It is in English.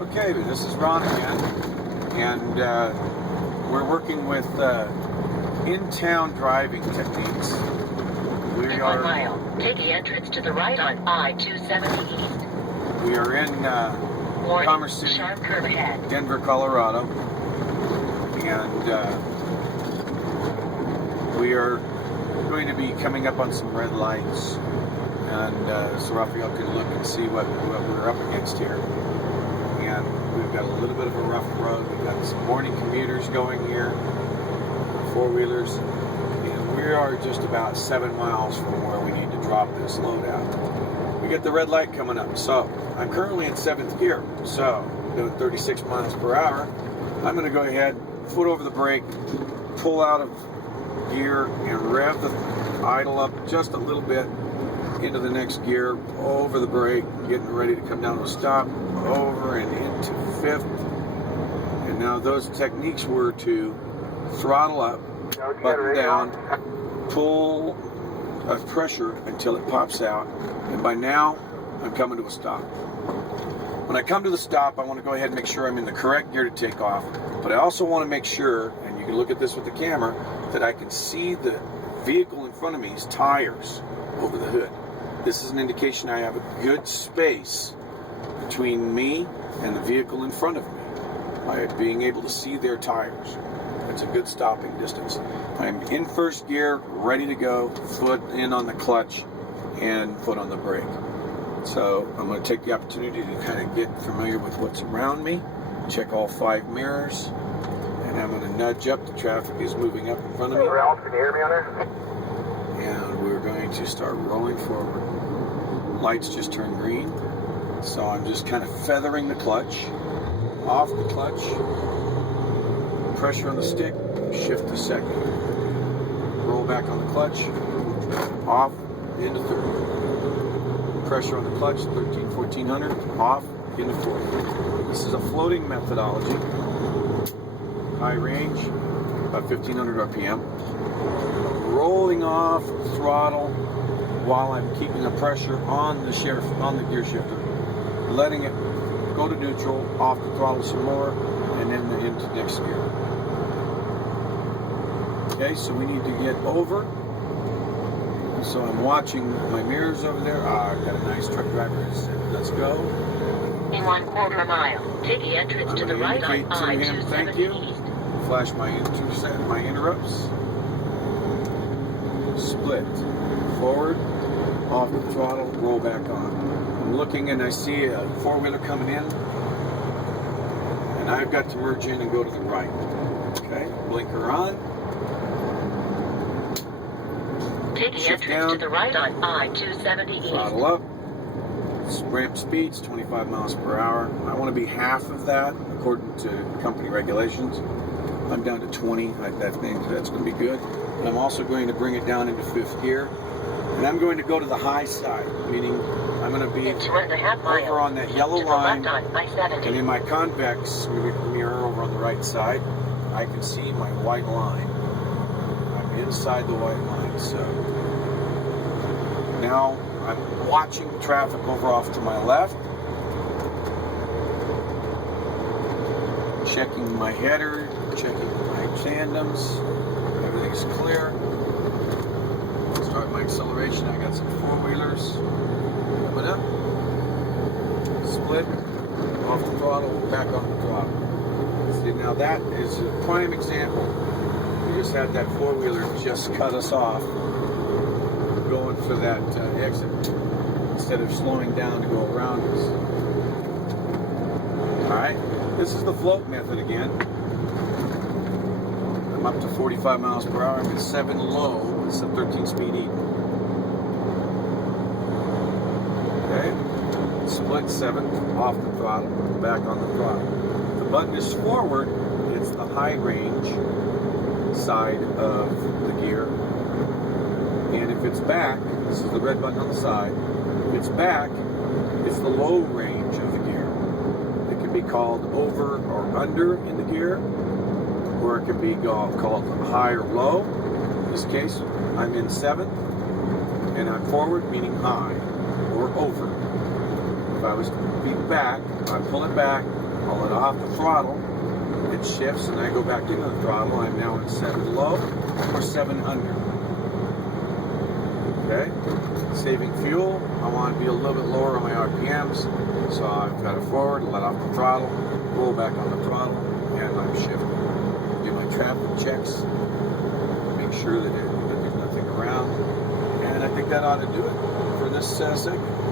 Okay, this is Ron again, and we're working with in-town driving techniques. In 1 mile, take the entrance to the right on I-270 East. We are in Commerce City, sharp curve ahead. Denver, Colorado, and we are going to be coming up on some red lights, and so Raphael can look and see what we're up against here. And we've got a little bit of a rough road. We've got some morning commuters going here, four-wheelers, and we are just about 7 miles from where we need to drop this load out. We get the red light coming up. So I'm currently in 7th gear, so doing 36 miles per hour. I'm going to go ahead, foot over the brake, pull out of gear, and rev the idle up just a little bit into the next gear, over the brake, getting ready to come down to a stop, over and into 5th. And now those techniques were to throttle up, button down, pull pressure until it pops out, and by now I'm coming to a stop. When I come to the stop, I want to go ahead and make sure I'm in the correct gear to take off, but I also want to make sure, and you can look at this with the camera, that I can see the vehicle in front of me's tires over the hood. This is an indication I have a good space between me and the vehicle in front of me by being able to see their tires. That's a good stopping distance. I'm in 1st gear, ready to go, foot in on the clutch and foot on the brake. So I'm going to take the opportunity to kind of get familiar with what's around me, check all 5 mirrors, and I'm going to nudge up. The traffic is moving up in front of me. Hey Ralph, can you hear me on there? And we're going to start rolling forward. Lights just turned green, so I'm just kind of feathering the clutch, off the clutch, pressure on the stick, shift to 2nd, roll back on the clutch, off, into 3rd, pressure on the clutch, 1400, off, into 4th. This is a floating methodology, high range, about 1500 RPM, rolling off throttle while I'm keeping the pressure on the gear shifter, letting it go to neutral, off the throttle some more, and then into next gear. Okay, so we need to get over. So I'm watching my mirrors over there. I've got a nice truck driver. Let's go. In 1/4 mile, take the entrance to the right on I-270 East. Flash my interrupts. Split. Forward, off the throttle, roll back on. I'm looking and I see a 4-wheeler coming in, and I've got to merge in and go to the right. Okay, blinker on. Take the entrance to the right on I-270 East. Throttle up. Ramp speeds 25 miles per hour. I want to be half of that according to company regulations. I'm down to 20. That's going to be good. And I'm also going to bring it down into 5th gear. And I'm going to go to the high side, meaning I'm going to be over on that yellow line, and in my convex mirror over on the right side, I can see my white line. I'm inside the white line, so now I'm watching traffic over off to my left, checking my header, checking my tandems, everything's clear. Start my acceleration. I got some 4-wheelers coming up. Split, off the throttle, back on the throttle. See, now that is a prime example. We just had that 4-wheeler just cut us off going for that exit instead of slowing down to go around us. Alright, this is the float method again. I'm up to 45 miles per hour. I'm at 7 low. It's a 13-speed E. Okay. Split 7th, off the throttle, back on the throttle. If the button is forward, it's the high range side of the gear. And if it's back, this is the red button on the side. If it's back, it's the low range of the gear. It can be called over or under in the gear, or it can be called high or low. In this case, I'm in 7th, and I'm forward, meaning high, or over. if I was to be back, if I pull it back, pull it off the throttle, it shifts and I go back into the throttle. I'm now in 7 low or 7 under. Okay? Saving fuel, I want to be a little bit lower on my RPMs, so I've got it forward, let off the throttle, roll back on the throttle, and I'm shifting. Do my traffic checks, make sure that there's nothing around, and I think that ought to do it for this segment.